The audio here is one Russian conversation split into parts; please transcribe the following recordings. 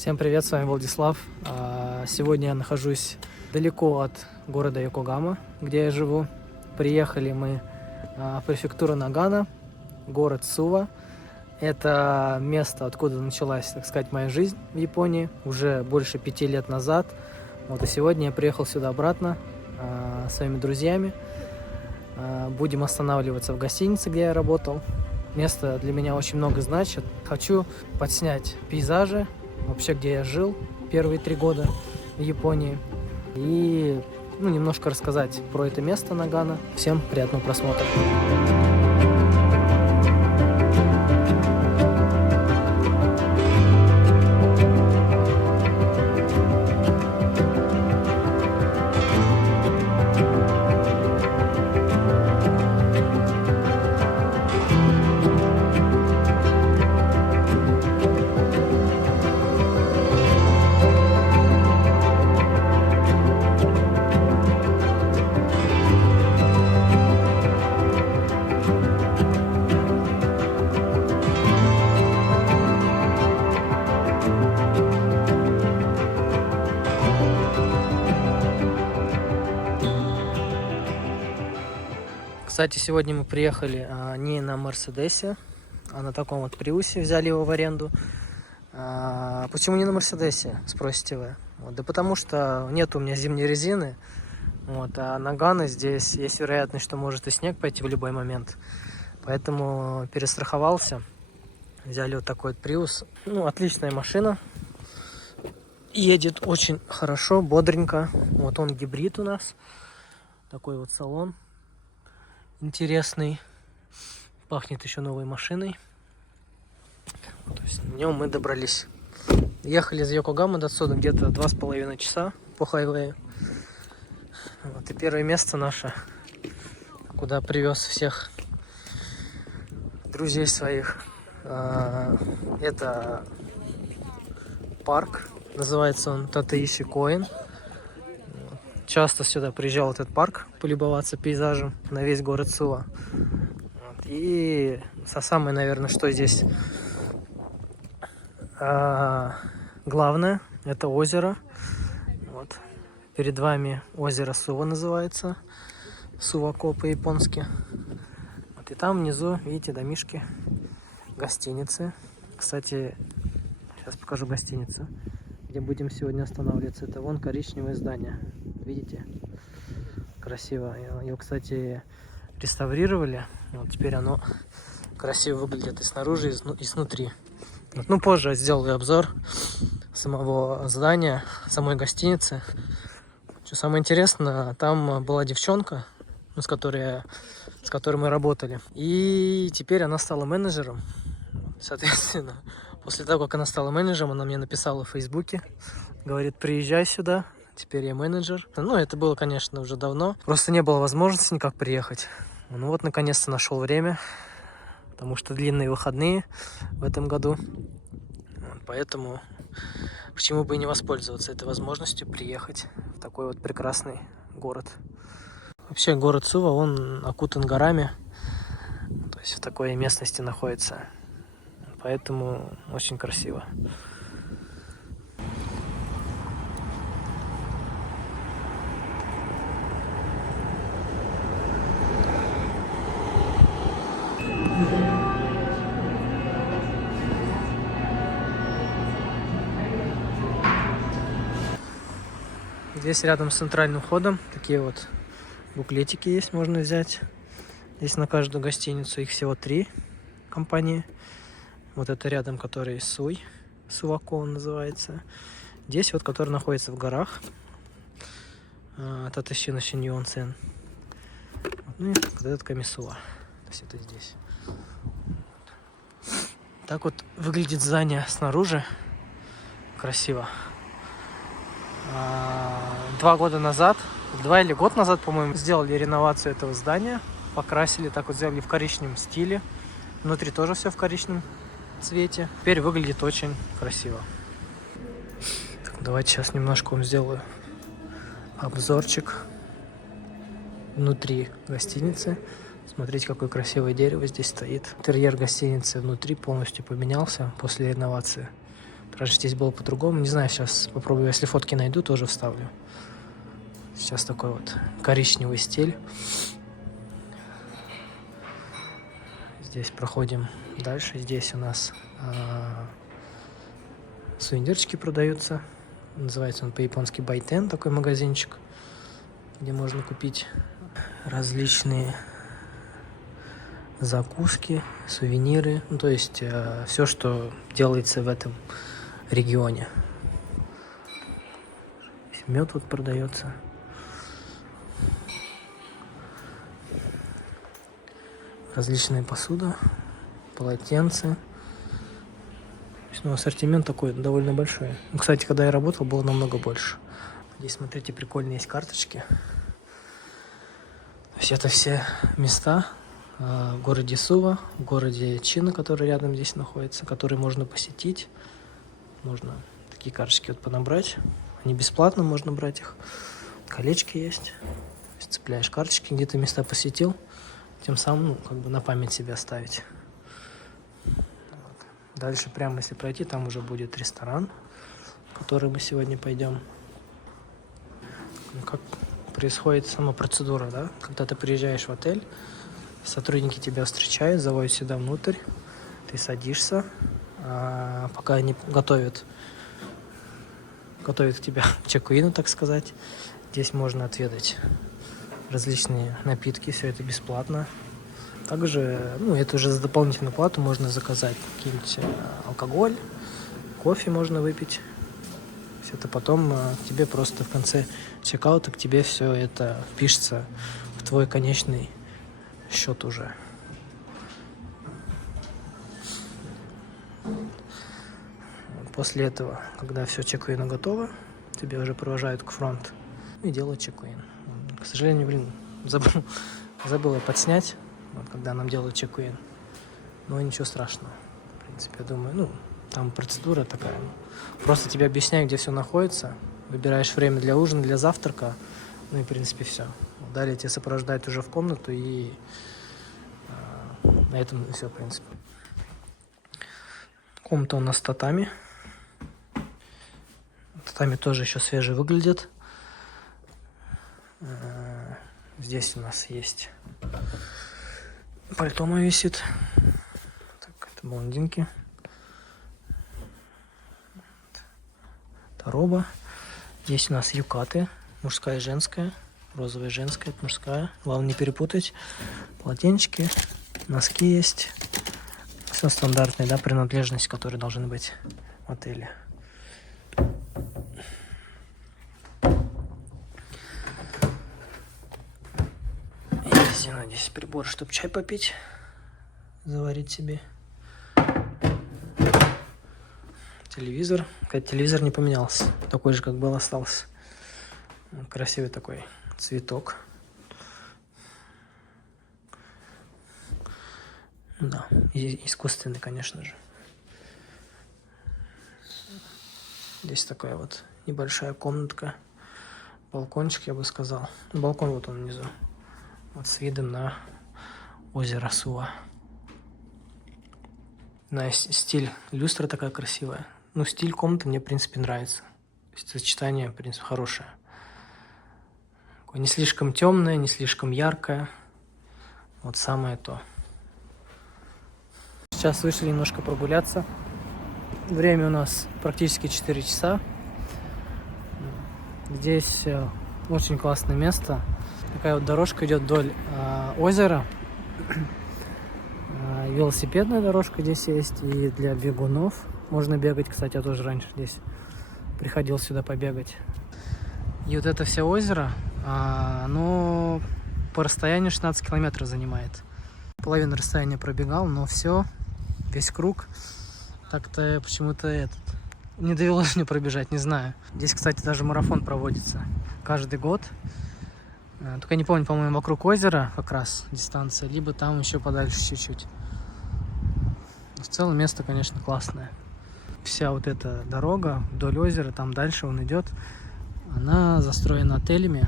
Всем привет, с вами Владислав. Сегодня я нахожусь далеко от города Йокогама, где я живу. Приехали мы в префектуру Нагано, город Сува. Это место, откуда началась, так сказать, моя жизнь в Японии уже больше 5 лет назад. И сегодня я приехал сюда обратно с своими друзьями. Будем останавливаться в гостинице, где я работал. Место для меня очень много значит. Хочу подснять пейзажи, вообще, где я жил первые 3 года в Японии. И немножко рассказать про это место Нагано. Всем приятного просмотра. Кстати, сегодня мы приехали не на Мерседесе, а на таком вот Приусе, взяли его в аренду. Почему не на Мерседесе, спросите вы? Да потому что нет у меня зимней резины, а Нагано здесь есть вероятность, что может и снег пойти в любой момент. Поэтому перестраховался, взяли вот такой вот Приус. Отличная машина, едет очень хорошо, бодренько. Вот он гибрид у нас, такой вот салон. Интересный, пахнет еще новой машиной. То есть в нем мы добрались. Ехали из Йокогамы до отсюда где-то 2,5 часа по хайвею. И первое место наше, куда привез всех друзей своих, это парк, называется он Татеиши Коэн. Часто сюда приезжал этот парк полюбоваться пейзажем на весь город Сува. И самое, наверное, что здесь главное, это озеро. Перед вами озеро Сува называется, Сувако по-японски. И там внизу, видите, домишки, гостиницы. Кстати, сейчас покажу гостиницу, где будем сегодня останавливаться. Это вон коричневое здание. Видите? Красиво. Его, кстати, реставрировали. Теперь оно красиво выглядит и снаружи, и снутри. Позже сделаю обзор самого здания, самой гостиницы. Что самое интересное, там была девчонка, с которой мы работали. И теперь она стала менеджером. Соответственно, после того, как она стала менеджером, она мне написала в Фейсбуке. Говорит, приезжай сюда. Теперь я менеджер. Это было, конечно, уже давно. Просто не было возможности никак приехать. Наконец-то нашел время. Потому что длинные выходные в этом году. Поэтому почему бы и не воспользоваться этой возможностью приехать в такой вот прекрасный город. Вообще город Сува, он окутан горами. То есть в такой местности находится. Поэтому очень красиво. Здесь рядом с центральным входом такие вот буклетики есть, можно взять. Здесь на каждую гостиницу их всего 3 компании. Вот это рядом, который Сувако он называется. Здесь вот, который находится в горах. Татешино Шиньонсен. И вот этот Камисуа. То есть это здесь. Так вот выглядит здание снаружи. Красиво. 2 года назад, 2 или год назад, по-моему, сделали реновацию этого здания. Покрасили, так вот сделали в коричневом стиле. Внутри тоже все в коричневом цвете. Теперь выглядит очень красиво. Так, давайте сейчас немножко вам сделаю обзорчик внутри гостиницы. Смотрите, какое красивое дерево здесь стоит. Интерьер гостиницы внутри полностью поменялся после реновации. Раньше здесь было по-другому. Не знаю, сейчас попробую, если фотки найду, тоже вставлю. Сейчас такой вот коричневый стиль. Здесь проходим дальше. Здесь у нас сувенирчики продаются. Называется он по-японски Байтен, такой магазинчик, где можно купить различные закуски, сувениры. Ну, то есть все, что делается в этом регионе. Мед вот продается. Различная посуда, полотенца. Ну, ассортимент такой довольно большой. Ну, кстати, когда я работал, было намного больше. Здесь, смотрите, прикольные есть карточки. То есть это все места в городе Сува, в городе Чина, который рядом здесь находится, которые можно посетить. Можно такие карточки вот подобрать. Они бесплатно, можно брать их. Колечки есть. Цепляешь карточки, где ты места посетил. Тем самым, ну, как бы на память себе оставить. Дальше прямо если пройти, там уже будет ресторан, в который мы сегодня пойдем. Как происходит сама процедура, да? Когда ты приезжаешь в отель, сотрудники тебя встречают, заводят сюда внутрь, ты садишься, пока они готовят тебя к чек-ину, так сказать. Здесь можно отведать различные напитки, все это бесплатно. Также, ну, это уже за дополнительную плату можно заказать какие-нибудь алкоголь, кофе можно выпить. Все это потом тебе просто в конце чекаута к тебе все это впишется в твой конечный счет уже. После этого, когда все чек-ину готово, тебя уже провожают к фронту и делают чек-ин. К сожалению, забыл я подснять. Вот, когда нам делают чек-ин. Но ничего страшного. В принципе, я думаю, ну, там процедура такая. Просто тебе объясняют, где все находится. Выбираешь время для ужина, для завтрака. Ну и, в принципе, все. Далее тебя сопровождают уже в комнату. И на этом все, в принципе. Комната у нас с татами. Татами тоже еще свежие выглядят. Здесь у нас есть... Пальто мое висит. Так, это блондинки. Это роба. Здесь у нас юкаты. Мужская и женская. Розовая и женская, это мужская. Главное не перепутать. Полотенчики. Носки есть. Все стандартные, да, принадлежности, которые должны быть в отеле. Здесь прибор, чтобы чай попить, заварить себе. Телевизор. Кстати, телевизор не поменялся. Такой же, как был, остался. Красивый такой цветок. Да, и искусственный, конечно же. Здесь такая вот небольшая комнатка. Балкончик, я бы сказал. Балкон вот он внизу. Вот с видом на озеро Сува. Стиль люстра такая красивая. Ну, стиль комнаты мне, в принципе, нравится. То есть сочетание, в принципе, хорошее. Не слишком темное, не слишком яркое. Вот самое то. Сейчас вышли немножко прогуляться. Время у нас практически 4 часа. Здесь очень классное место. Такая вот дорожка идет вдоль озера. Велосипедная дорожка здесь есть и для бегунов. Можно бегать, кстати, я тоже раньше здесь приходил сюда побегать. И вот это все озеро, оно по расстоянию 16 километров занимает. Половину расстояния пробегал, но все, весь круг. Так-то почему-то не довелось мне пробежать, не знаю. Здесь, кстати, даже марафон проводится каждый год. Только не помню, по-моему, вокруг озера как раз дистанция, либо там еще подальше чуть-чуть. В целом место, конечно, классное. Вся вот эта дорога вдоль озера, там дальше он идет, она застроена отелями.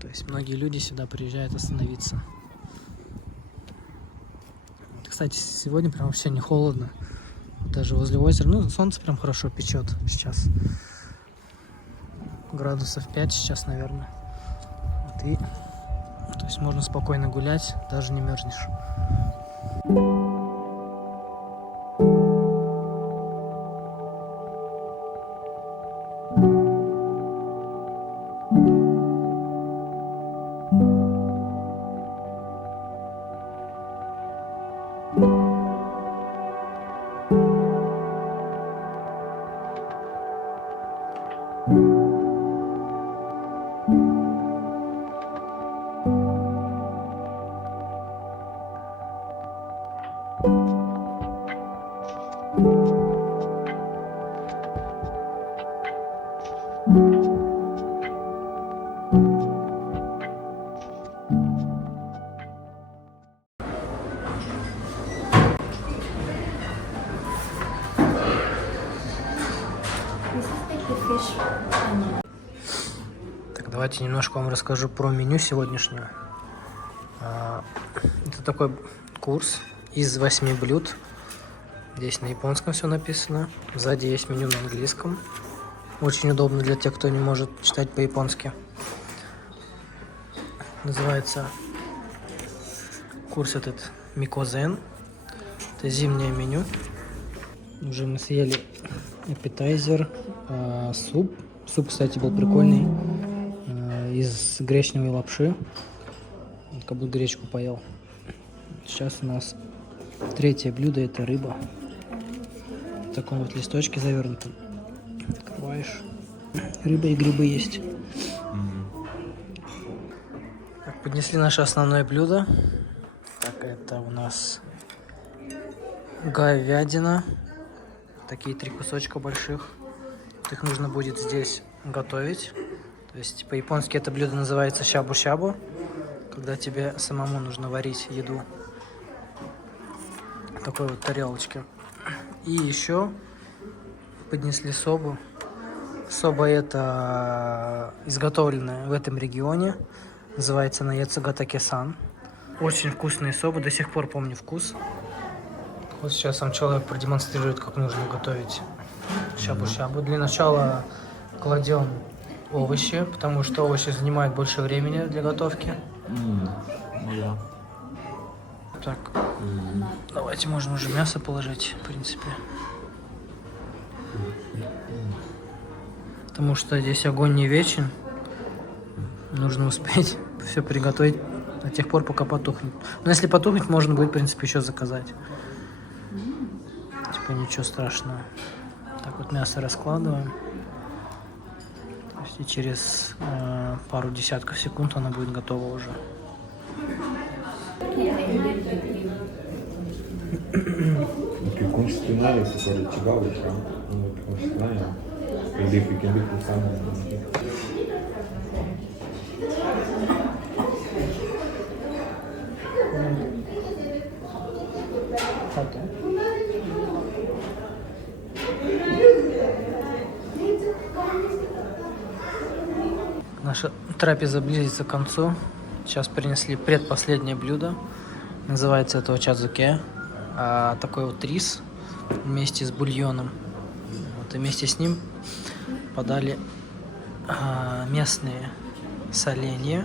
То есть многие люди сюда приезжают остановиться. Кстати, сегодня прям вообще не холодно. Даже возле озера. Ну, солнце прям хорошо печет сейчас. Градусов 5 сейчас, наверное. Вот и, то есть можно спокойно гулять, даже не мерзнешь. Так, давайте немножко вам расскажу про меню сегодняшнее. Это такой курс из 8 блюд. Здесь на японском все написано. Сзади есть меню на английском. Очень удобно для тех, кто не может читать по-японски. Называется курс этот Микозен. Это зимнее меню. Уже мы съели аппетайзер, суп. Суп, кстати, был прикольный. Из гречневой лапши. Как будто гречку поел. Сейчас у нас третье блюдо, это рыба. В таком вот листочке завернутом. Открываешь. Рыба и грибы есть. Так, поднесли наше основное блюдо. Так, это у нас говядина. Такие 3 кусочка больших. Их нужно будет здесь готовить. То есть по-японски это блюдо называется щабу-щабу, когда тебе самому нужно варить еду. В такой вот тарелочке. И еще поднесли собу. Соба это изготовленная в этом регионе. Называется она Яцугатаке-сан. Очень вкусные собы, до сих пор помню вкус. Вот сейчас сам человек продемонстрирует, как нужно готовить щабу-щабу. Для начала кладем овощи, потому что овощи занимают больше времени для готовки. Так, давайте можно уже мясо положить, в принципе. Потому что здесь огонь не вечен. Нужно успеть все приготовить до тех пор, пока потухнет. Но если потухнет, можно будет, в принципе, еще заказать. Типа ничего страшного. Так вот мясо раскладываем. То есть и через пару десятков секунд оно будет готово уже. Наша трапеза близится к концу. Сейчас принесли предпоследнее блюдо. Называется это очадзуке. Такой вот рис вместе с бульоном. Вот, и вместе с ним подали местные соленья.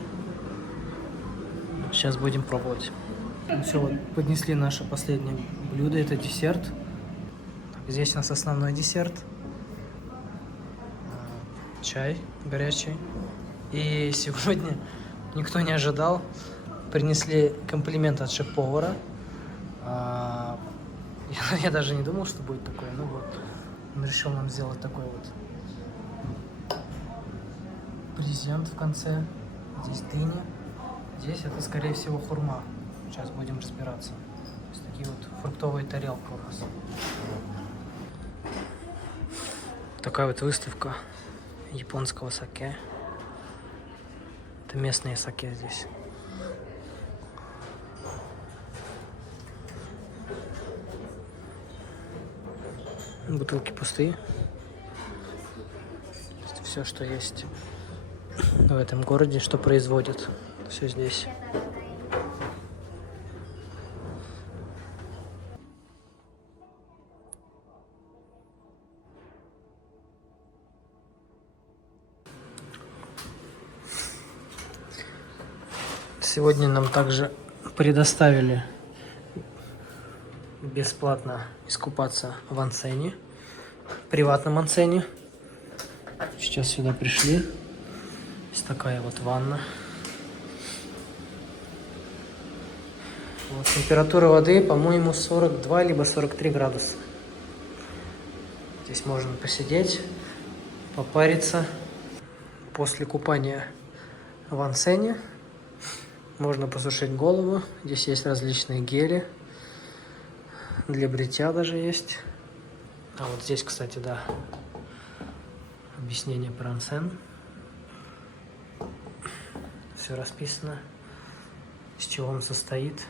Сейчас будем пробовать. Ну, все, вот поднесли наше последнее блюдо. Это десерт. Здесь у нас основной десерт. Чай горячий. И сегодня никто не ожидал. Принесли комплимент от шеф-повара. Я даже не думал, что будет такое. Ну вот, он решил нам сделать такой вот презент в конце. Здесь дыня. Здесь это, скорее всего, хурма. Сейчас будем разбираться. То есть такие вот фруктовые тарелки у нас. Такая вот выставка японского саке. Это местные саке здесь. Бутылки пустые. Все, что есть в этом городе, что производят, все здесь. Сегодня нам также предоставили бесплатно искупаться в ансене, в приватном ансене. Сейчас сюда пришли. Есть такая вот ванна. Вот, температура воды, по-моему, 42 либо 43 градуса. Здесь можно посидеть, попариться. После купания в ансене можно посушить голову. Здесь есть различные гели. Для бритья даже есть. А вот здесь, кстати, да, объяснение про ансен. Все расписано, из чего он состоит,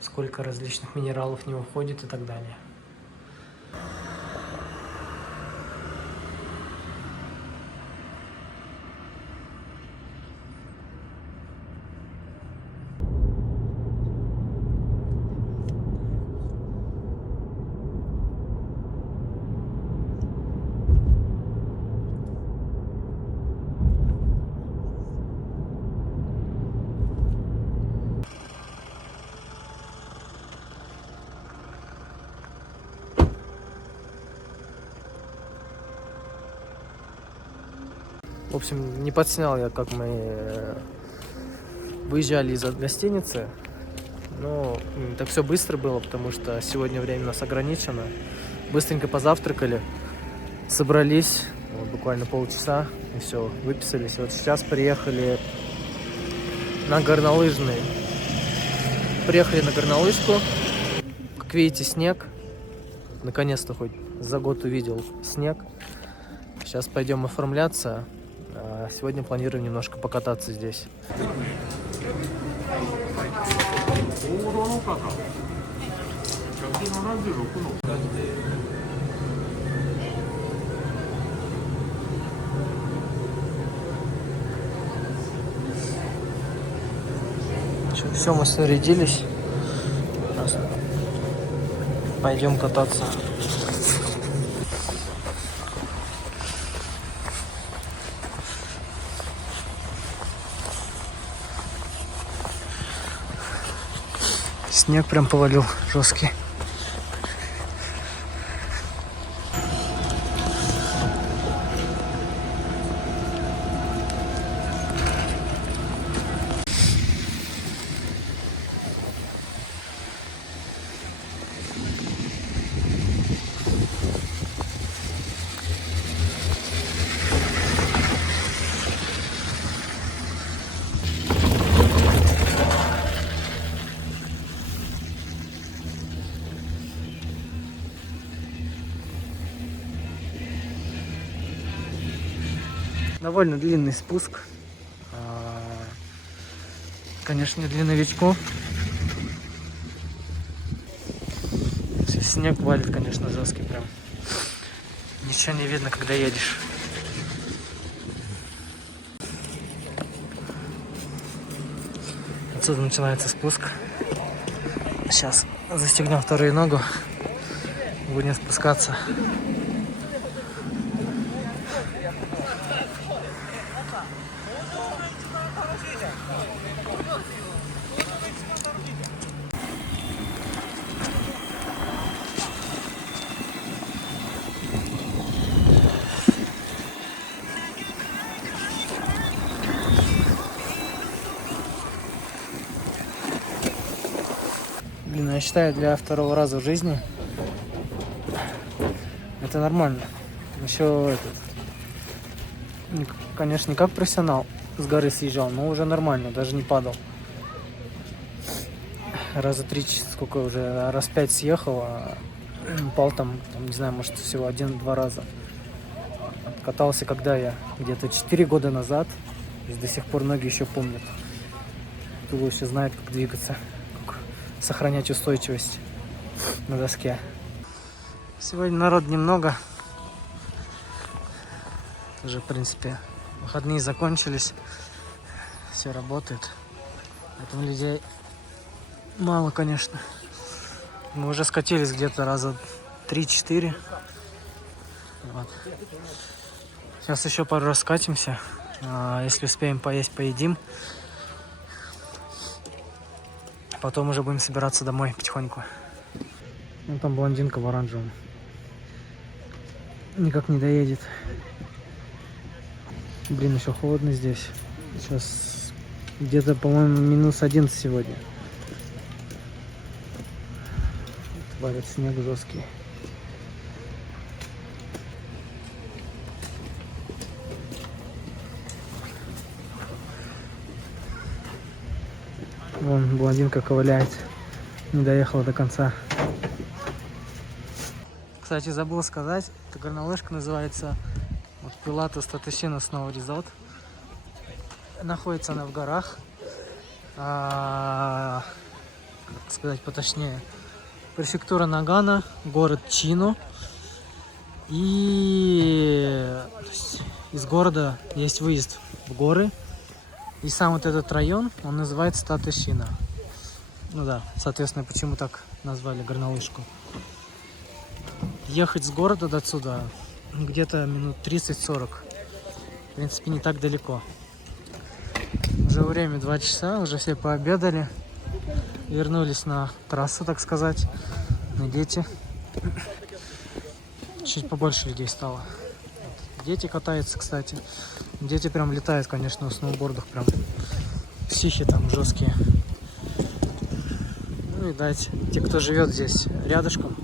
сколько различных минералов в него входит и так далее. В общем, не подснял я, как мы выезжали из гостиницы. Но так все быстро было, потому что сегодня время у нас ограничено. Быстренько позавтракали, собрались, вот, буквально полчаса, и все, выписались. Вот сейчас приехали на горнолыжный. Приехали на горнолыжку. Как видите, снег. Наконец-то хоть за год увидел снег. Сейчас пойдем оформляться. А сегодня планирую немножко покататься здесь. Все, мы снарядились. Пойдем кататься. Снег прям повалил жесткий. Довольно длинный спуск. Конечно, для новичков. Снег валит, конечно, жесткий прям. Ничего не видно, когда едешь. Отсюда начинается спуск. Сейчас застегнем вторую ногу. Будем спускаться. Блин, я считаю, для второго раза в жизни это нормально. Еще конечно, не как профессионал с горы съезжал, но уже нормально, даже не падал. Раза 3, сколько уже, раз 5 съехал, а упал там, не знаю, может всего 1-2 раза. Катался, когда я где-то 4 года назад, и до сих пор ноги еще помнят. Кто еще знает, как двигаться, как сохранять устойчивость на доске. Сегодня народ немного. Уже, в принципе, выходные закончились. Все работает. Поэтому людей мало, конечно. Мы уже скатились где-то раза 3-4. Вот. Сейчас еще пару раз скатимся. Если успеем поесть, поедим. Потом уже будем собираться домой потихоньку. Ну там блондинка в оранжевом. Никак не доедет. Блин, еще холодно здесь. Сейчас где-то, по-моему, -11 сегодня. Валит снег жесткий. Вон блондинка ковыляет. Не доехала до конца. Кстати, забыл сказать, эта горнолыжка называется вот, Пилатус Татышино Snow Resort. Находится она в горах. Как сказать поточнее. Префектура Нагано, город Чино. И из города есть выезд в горы. И сам вот этот район, он называется Татышино. Ну да, соответственно, почему так назвали горнолыжку. Ехать с города до отсюда где-то минут 30-40. В принципе, не так далеко. Уже время 2 часа, уже все пообедали. Вернулись на трассу, так сказать. На дети. Чуть побольше людей стало. Дети катаются, кстати. Дети прям летают, конечно, на сноубордах. Прям психи там жесткие. Ну и дать. Те, кто живет здесь рядышком,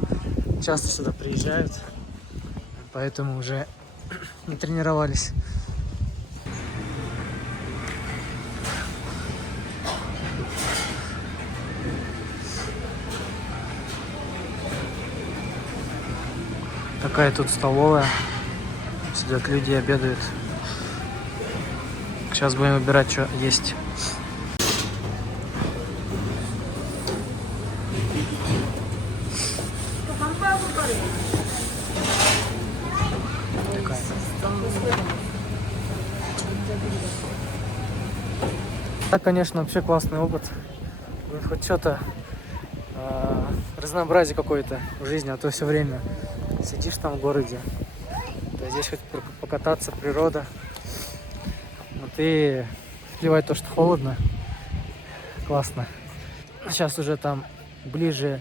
часто сюда приезжают. Поэтому уже натренировались. Такая тут столовая. Сидят люди, обедают. Сейчас будем выбирать, что есть. Так, конечно, вообще классный опыт. Хоть что-то разнообразие какое-то в жизни, а то все время сидишь там в городе. Да, здесь хоть покататься, природа. Вот и плевать то, что холодно. Классно. Сейчас уже там ближе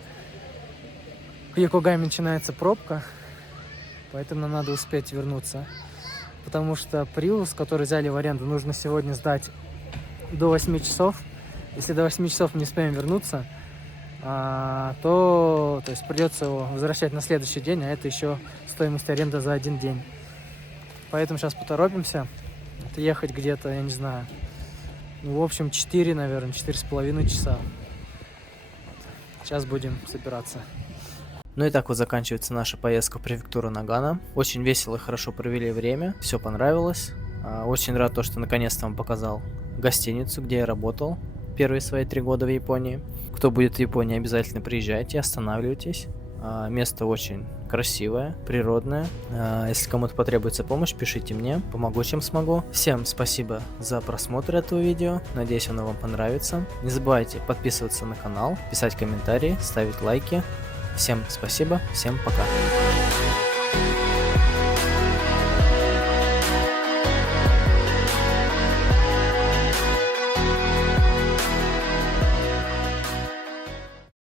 к Йокогаме начинается пробка, поэтому нам надо успеть вернуться. Потому что Prius, который взяли в аренду, нужно сегодня сдать до 8 часов. Если до 8 часов не успеем вернуться, то есть придется его возвращать на следующий день, а это еще стоимость аренды за один день. Поэтому сейчас поторопимся. Это ехать где-то, я не знаю, ну, в общем, 4, наверное, 4,5 часа. Сейчас будем собираться. Ну и так вот заканчивается наша поездка в префектуру Нагано. Очень весело и хорошо провели время, все понравилось. Очень рад, что наконец-то вам показал гостиницу, где я работал первые свои 3 года в Японии. Кто будет в Японии, обязательно приезжайте, останавливайтесь. Место очень красивое, природное. Если кому-то потребуется помощь, пишите мне, помогу чем смогу. Всем спасибо за просмотр этого видео, надеюсь, оно вам понравится. Не забывайте подписываться на канал, писать комментарии, ставить лайки. Всем спасибо, всем пока.